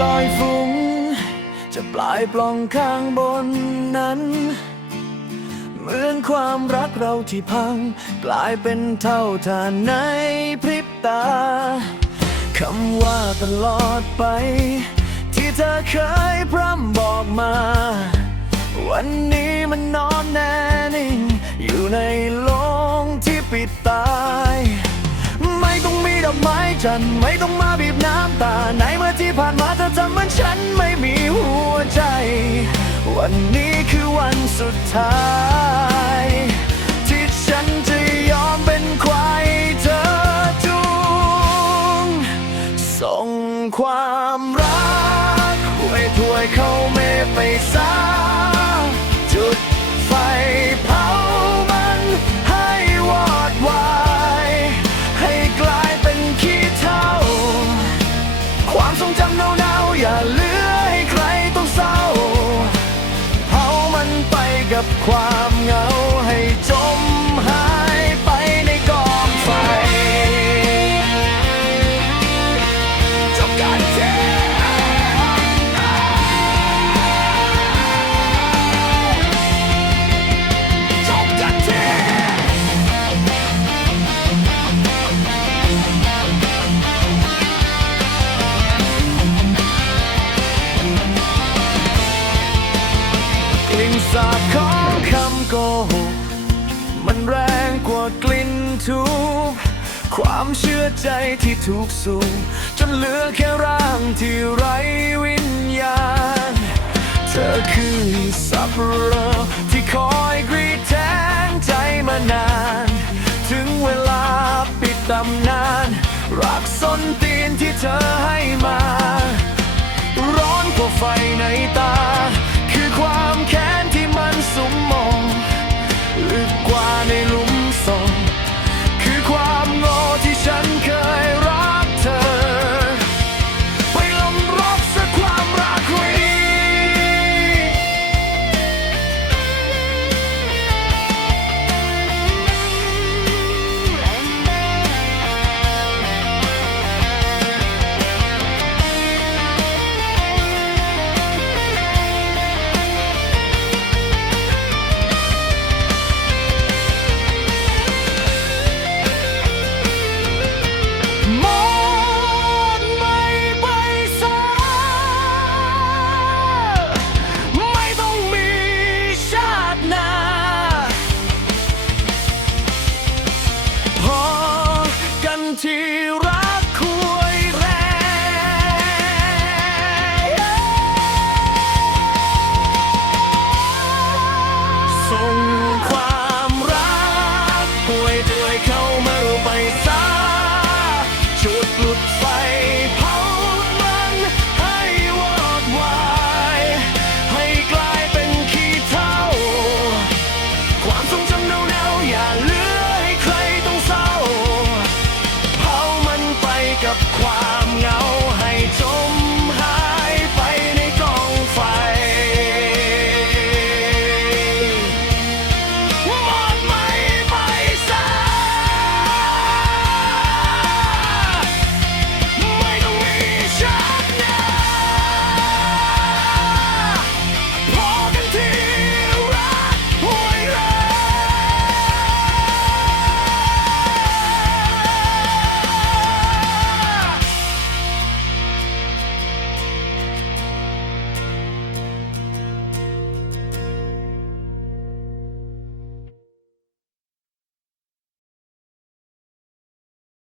ลอยฟุ้ง จะปลายปล่องข้างบนนั้น เหมือนความรักเราที่พัง กลายเป็นเท่าทานในพริบตาคำว่าตลอดไป ที่เธอเคยพร่ำบอกมา จันไม่ต้องมาบีบน้ำตาในเมื่อที่ผ่านมาเธอทำเหมือนฉันไม่มีหัวใจ วันนี้คือวันสุดท้ายที่ฉันจะยอมเป็นควายเธอจูงส่งความรักหวยถวยเข้าเมฆไปซา ทรงจำเน่าๆอย่า แรงกว่ากลิ่นทูบความเชื่อใจที่ถูกสูบจนเหลือแค่ร่างที่ไร้วิญญาณ เธอคือสับเปลอที่คอยกรีดแทงใจมานาน ถึงเวลาปิดตำนาน รักสนติ ที่รักคุยแรงส่งความรักป่วยด้วยเข้ามาไปซะจุดหลุดไฟ